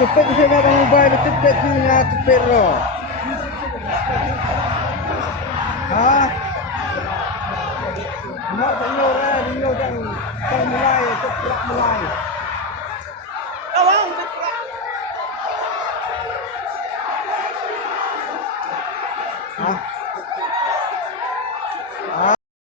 Tupit ko na bang mobile, tupit niya, tupit lo. Ha? Mau dinyo dang mulai, tupit mulai. Awang, ha?